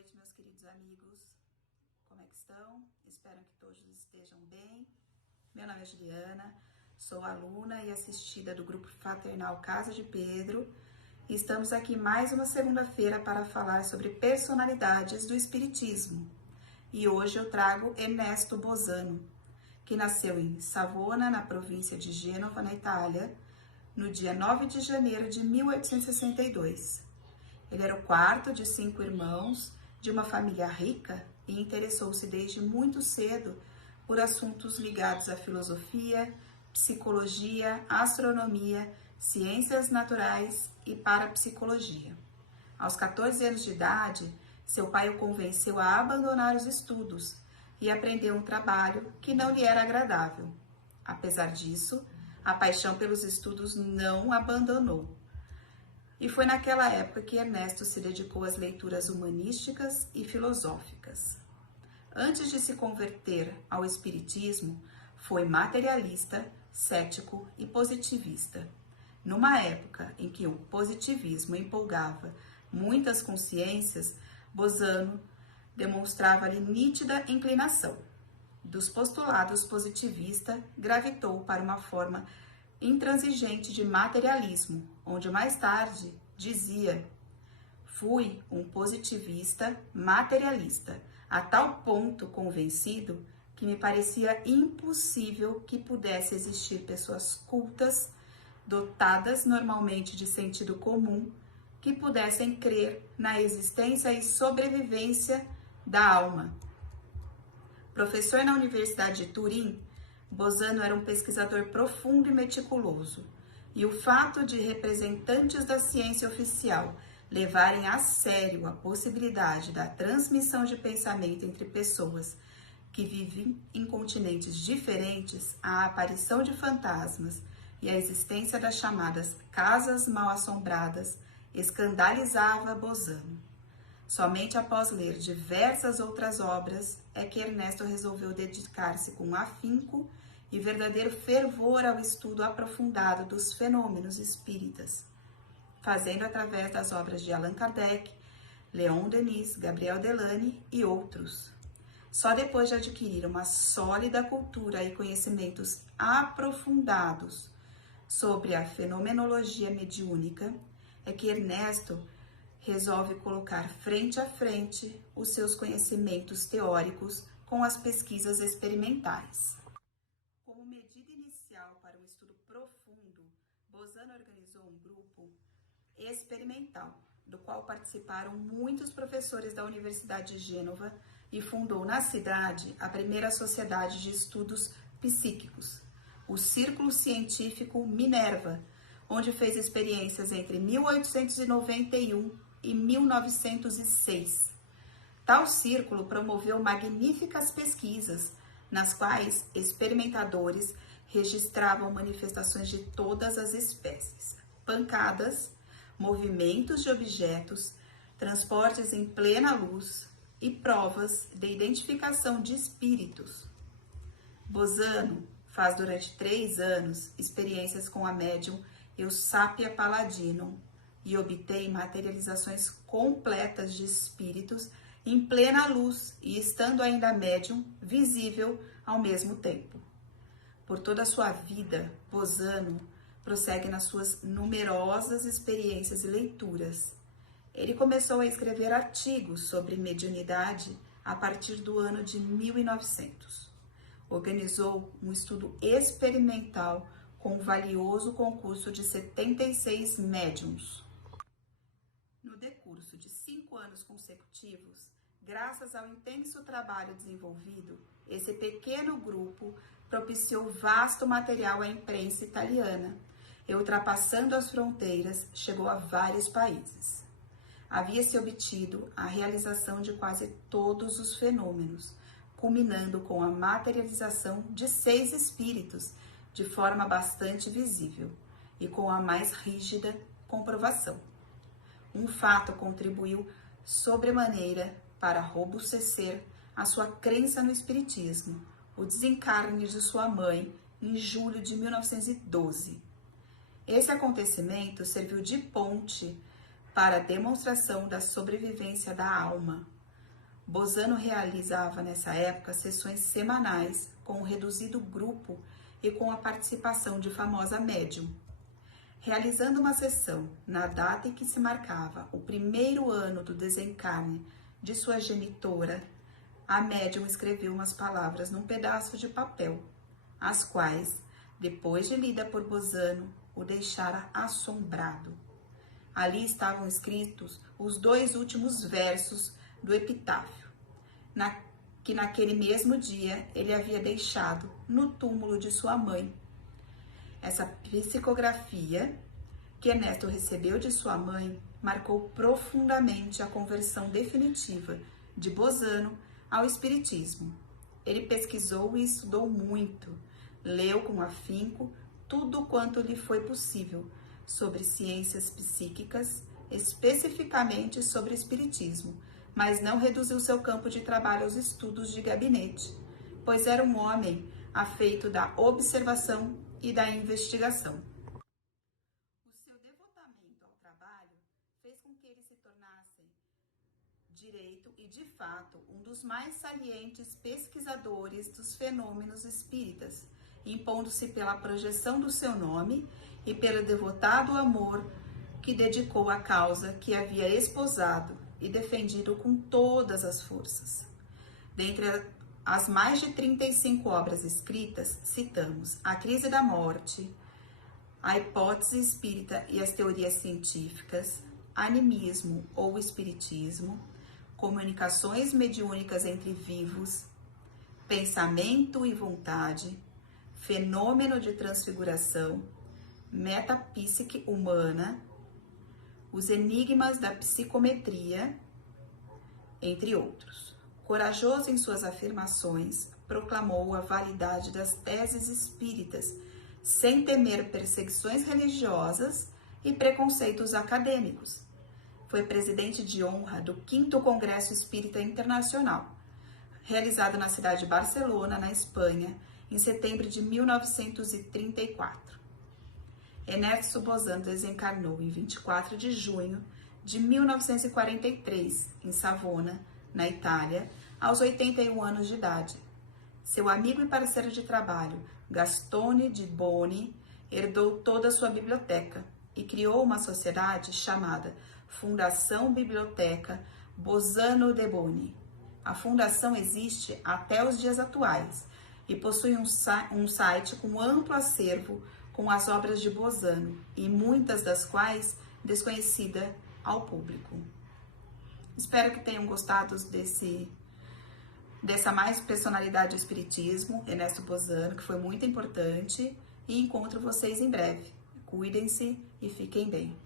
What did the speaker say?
noite, meus queridos amigos. Como é que estão? Espero que todos estejam bem. Meu nome é Juliana, sou aluna e assistida do grupo fraternal Casa de Pedro. E estamos aqui mais uma segunda-feira para falar sobre personalidades do Espiritismo. E hoje eu trago Ernesto Bosano, que nasceu em Savona, na província de Gênova, na Itália, no dia 9 de janeiro de 1862. Ele era o quarto de 5 irmãos, de uma família rica, e interessou-se desde muito cedo por assuntos ligados à filosofia, psicologia, astronomia, ciências naturais e parapsicologia. Aos 14 anos de idade, seu pai o convenceu a abandonar os estudos e aprender um trabalho que não lhe era agradável. Apesar disso, a paixão pelos estudos não o abandonou. E foi naquela época que Ernesto se dedicou às leituras humanísticas e filosóficas. Antes de se converter ao espiritismo, foi materialista, cético e positivista. Numa época em que o positivismo empolgava muitas consciências, Bosano demonstrava-lhe nítida inclinação. Dos postulados positivista, gravitou para uma forma intransigente de materialismo, onde mais tarde dizia: fui um positivista materialista, a tal ponto convencido que me parecia impossível que pudesse existir pessoas cultas, dotadas normalmente de sentido comum, que pudessem crer na existência e sobrevivência da alma. Professor na Universidade de Turim, Bosano era um pesquisador profundo e meticuloso, e o fato de representantes da ciência oficial levarem a sério a possibilidade da transmissão de pensamento entre pessoas que vivem em continentes diferentes, a aparição de fantasmas e a existência das chamadas casas mal-assombradas escandalizava Bosano. Somente após ler diversas outras obras é que Ernesto resolveu dedicar-se com afinco e verdadeiro fervor ao estudo aprofundado dos fenômenos espíritas, fazendo através das obras de Allan Kardec, Leon Denis, Gabriel Delany e outros. Só depois de adquirir uma sólida cultura e conhecimentos aprofundados sobre a fenomenologia mediúnica é que Ernesto resolve colocar frente a frente os seus conhecimentos teóricos com as pesquisas experimentais. Como medida inicial para um estudo profundo, Bosano organizou um grupo experimental, do qual participaram muitos professores da Universidade de Gênova e fundou na cidade a primeira sociedade de estudos psíquicos, o Círculo Científico Minerva, onde fez experiências entre 1891 e 1906. Tal círculo promoveu magníficas pesquisas, nas quais experimentadores registravam manifestações de todas as espécies, pancadas, movimentos de objetos, transportes em plena luz e provas de identificação de espíritos. Bosano faz durante 3 anos experiências com a médium Eusápia Palladino e obtém materializações completas de espíritos em plena luz e estando ainda médium, visível ao mesmo tempo. Por toda a sua vida, Bosano prossegue nas suas numerosas experiências e leituras. Ele começou a escrever artigos sobre mediunidade a partir do ano de 1900. Organizou um estudo experimental com um valioso concurso de 76 médiums. No decurso de 5 anos consecutivos, graças ao intenso trabalho desenvolvido, esse pequeno grupo propiciou vasto material à imprensa italiana e, ultrapassando as fronteiras, chegou a vários países. Havia-se obtido a realização de quase todos os fenômenos, culminando com a materialização de 6 espíritos, de forma bastante visível e com a mais rígida comprovação. Um fato contribuiu sobremaneira para robustecer a sua crença no espiritismo, o desencarne de sua mãe em julho de 1912. Esse acontecimento serviu de ponte para a demonstração da sobrevivência da alma, Bozano realizava nessa época sessões semanais com um reduzido grupo e com a participação de famosa médium. Realizando uma sessão na data em que se marcava o primeiro ano do desencarne de sua genitora, a médium escreveu umas palavras num pedaço de papel, as quais, depois de lida por Bozano, o deixara assombrado. Ali estavam escritos os 2 últimos versos do epitáfio, que naquele mesmo dia ele havia deixado no túmulo de sua mãe. Essa psicografia que Ernesto recebeu de sua mãe marcou profundamente a conversão definitiva de Bozano ao espiritismo. Ele pesquisou e estudou muito, leu com afinco tudo quanto lhe foi possível sobre ciências psíquicas, especificamente sobre espiritismo, mas não reduziu seu campo de trabalho aos estudos de gabinete, pois era um homem afeito da observação e da investigação. O seu devotamento ao trabalho fez com que ele se tornasse, direito e de fato, um dos mais salientes pesquisadores dos fenômenos espíritas, impondo-se pela projeção do seu nome e pelo devotado amor que dedicou à causa que havia esposado e defendido com todas as forças. Dentre as mais de 35 obras escritas, citamos A Crise da Morte, A Hipótese Espírita e as Teorias Científicas, Animismo ou Espiritismo, Comunicações Mediúnicas entre Vivos, Pensamento e Vontade, Fenômeno de Transfiguração, Metapsíque Humana, Os Enigmas da Psicometria, entre outros. Corajoso em suas afirmações, proclamou a validade das teses espíritas, sem temer perseguições religiosas e preconceitos acadêmicos. Foi presidente de honra do 5º Congresso Espírita Internacional, realizado na cidade de Barcelona, na Espanha, em setembro de 1934. Ernesto Bozano desencarnou em 24 de junho de 1943, em Savona, na Itália, aos 81 anos de idade. Seu amigo e parceiro de trabalho, Gastone de Boni, herdou toda a sua biblioteca e criou uma sociedade chamada Fundação Biblioteca Bozano de Boni. A fundação existe até os dias atuais e possui um site com amplo acervo com as obras de Bozano, e muitas das quais desconhecida ao público. Espero que tenham gostado dessa mais personalidade do espiritismo, Ernesto Bozano, que foi muito importante, e encontro vocês em breve. Cuidem-se e fiquem bem.